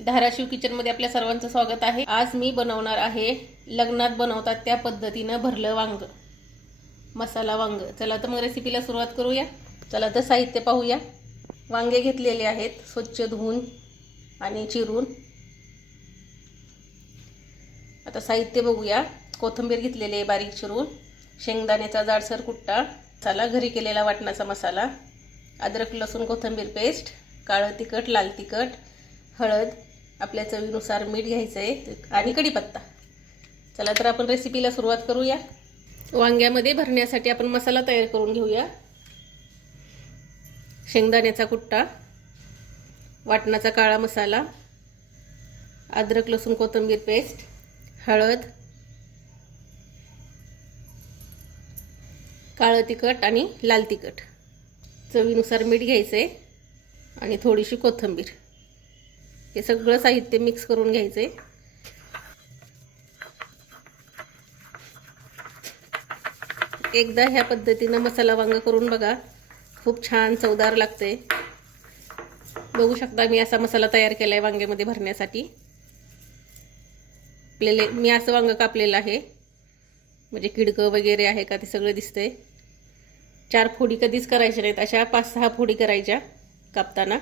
धाराशिव किचनमध्ये आपल्या सर्वांचं स्वागत आहे। आज मी बनवणार आहे लग्नात बनवतात त्या पद्धतीनं भरलं वांग, मसाला वांग। चला तर मग रेसिपीला सुरुवात करूया। चला तर साहित्य पाहूया। वांगे घेतलेले आहेत स्वच्छ धुवून आणि चिरून। आता साहित्य बघूया। कोथिंबीर घेतलेली आहे बारीक चिरून, शेंगदाण्याचा जाडसर कुट्टा, मसाला घरी केलेला वाटणाचा मसाला, अद्रक लसूण कोथिंबीर पेस्ट, काळं तिखट, लाल तिखट, हळद, आपल्या चवीनुसार मीठ घ्यायचं आहे आणि कढीपत्ता। चला तर आपण रेसिपीला सुरुवात करूया। वांग्यामध्ये भरण्यासाठी आपण मसाला तयार करून घेऊया। शेंगदाण्याचा कुट्टा, वाटणाचा काळा मसाला, अद्रक लसूण कोथिंबीर पेस्ट, हळद, काळं तिखट आणि लाल तिखट, चवीनुसार मीठ घ्यायचं आहे आणि थोडीशी कोथिंबीर। हे सगळं साहित्य मिक्स करून घ्यायचे। एकदा ह्या पद्धतीनं मसाला वांग करून बघा, खूप छान चवदार लागते। बघू शकता मी असा मसाला तयार केलाय वांग्यामध्ये भरण्यासाठी। मी असं वांग कापलेलं आहे, म्हणजे किडकं वगैरे आहे का ते सगळं दिसतंय। 4 फोडी कधीच करायच्या नाहीत, अशा 5-6 फोडी करायच्या कापताना।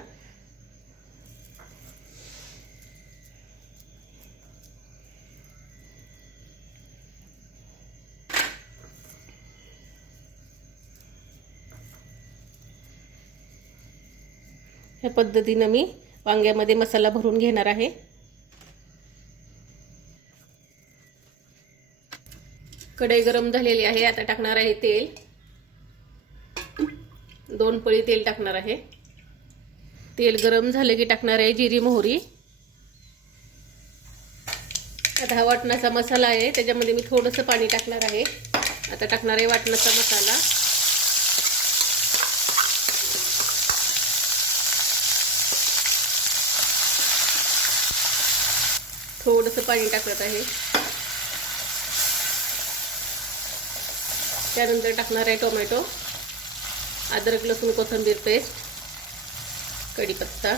ह्या पद्धतीने मी वांग्यामध्ये मसाला भरून घेणार आहे। कढई गरम झालेली आहे, आता टाकणार आहे तेल। 2 पळी तेल टाकणार आहे। तेल गरम झाले की टाकणार आहे जिरी मोहरी। आता हा वाटणाचा मसाला आहे, त्याच्यामध्ये मी थोडंसं पाणी टाकणार आहे। आता टाकणार आहे वाटणाचा मसाला, थोडंसं पाणी टाकत आहे। त्यानंतर टाकणार आहे टोमॅटो, अद्रक लसूण कोथिंबीर पेस्ट, कढीपत्ता,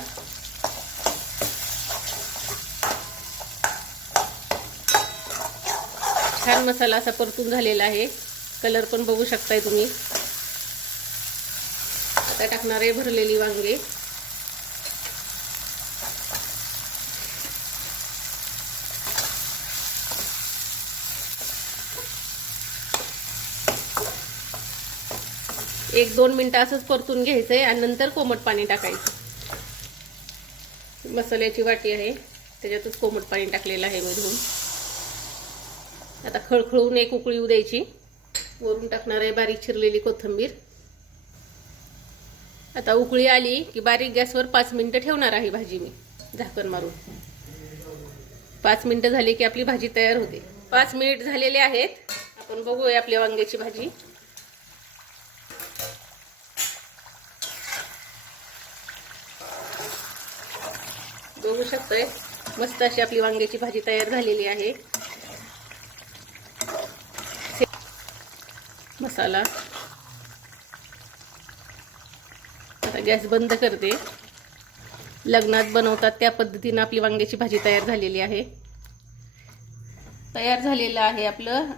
छान मसाला असा परतून झालेला आहे। कलर पण बघू शकताय तुम्ही। आता टाकणार आहे भरलेली वांगे। एक 2 मिनिटं असंच परतून घ्यायचंय आणि नंतर कोमट पाणी टाकायचं। मसाल्याची वाटी आहे, त्याच्यातच कोमट पाणी टाकलेलं आहे मी धुवून। आता खळखळून एक उकळी येऊ द्यायची। वरून टाकणार आहे बारीक चिरलेली कोथिंबीर। आता उकळी आली की बारीक गॅसवर 5 मिनिटं ठेवणार आहे भाजी मी झाकण मारून। 5 मिनिटं झाली की आपली भाजी तयार होते। 5 मिनिट झालेले आहेत, आपण बघूया आपल्या वांग्याची भाजी। बघू शकताय मस्त अशी आपली वांग्याची भाजी तयार झालेली आहे। मसाला, आता गॅस बंद करते। लग्नात बनवतात त्या पद्धतीने आपली वांग्याची भाजी तयार झालेली आहे। तयार झालेलं आहे आपलं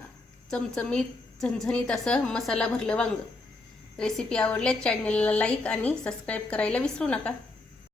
चमचमीत झणझणीत असं मसाला भरलं वांग। रेसिपी आवडल्यास चॅनलला लाईक आणि सबस्क्राईब करायला विसरू नका।